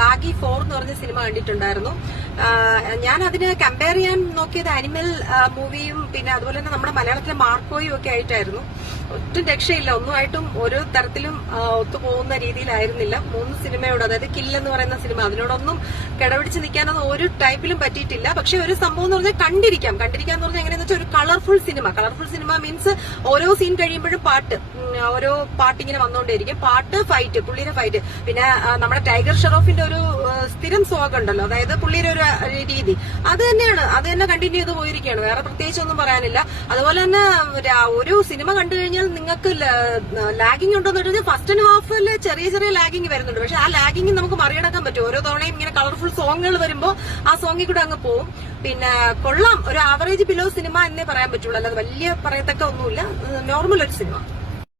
Baggy 4 എന്ന് പറഞ്ഞ cinema കണ്ടിട്ടുണ്ടായിരുന്നു. ഞാൻ അതിന് കമ്പയർ ചെയ്യാൻ നോക്കിയത് ആനിമൽ മൂവിയും പിന്നെ അതുപോലെ തന്നെ നമ്മുടെ മലയാളത്തിലെ മാർക്കോയും ഒക്കെ ആയിട്ടായിരുന്നു. ഒട്ടും രക്ഷയില്ല, ഒന്നുമായിട്ടും ഒരു തരത്തിലും ഒത്തുപോകുന്ന രീതിയിലായിരുന്നില്ല. 3 സിനിമയോട്, അതായത് കില്ലെന്ന് പറയുന്ന സിനിമ, അതിനോടൊന്നും കിടപിടിച്ച് നിൽക്കാനൊന്നും ഒരു ടൈപ്പിലും പറ്റിയിട്ടില്ല. പക്ഷെ ഒരു സംഭവം എന്ന് പറഞ്ഞാൽ കണ്ടിരിക്കാന്ന് പറഞ്ഞാൽ എങ്ങനെയാന്ന് വെച്ചാൽ ഒരു കളർഫുൾ സിനിമ മീൻസ് ഓരോ സീൻ കഴിയുമ്പോഴും ഓരോ പാട്ടിങ്ങനെ വന്നുകൊണ്ടേയിരിക്കും. പാട്ട്, ഫൈറ്റ്, പുള്ളിയുടെ ഫൈറ്റ്, പിന്നെ നമ്മുടെ ടൈഗർ ഷെറോഫിന്റെ ഒരു സ്ഥിരം സ്വാഗം ഉണ്ടല്ലോ, അതായത് പുള്ളിയുടെ ഒരു രീതി, അത് തന്നെ കണ്ടിന്യൂ ചെയ്ത് പോയിരിക്കുകയാണ്. വേറെ പ്രത്യേകിച്ച് ഒന്നും പറയാനില്ല. അതുപോലെ തന്നെ ഒരു സിനിമ കണ്ടു കഴിഞ്ഞാൽ നിങ്ങൾക്ക് ലാഗിങ് ഉണ്ടോന്ന് പറഞ്ഞാൽ ഫസ്റ്റ് ആൻഡ് ഹാഫിൽ ചെറിയ ലാഗിങ് വരുന്നുണ്ട്. പക്ഷെ ആ ലാഗിങ് നമുക്ക് മറികടക്കാൻ പറ്റും. ഓരോ തവണയും ഇങ്ങനെ കളർഫുൾ സോങ്ങുകൾ വരുമ്പോൾ ആ സോങ്ങിൽ കൂടെ അങ്ങ് പോകും. പിന്നെ കൊള്ളാം, ഒരു ആവറേജ് ബിലോ സിനിമ എന്നേ പറയാൻ പറ്റുള്ളൂ, അല്ലാതെ വലിയ പറയത്തക്ക ഒന്നുമില്ല. നോർമൽ ഒരു സിനിമ.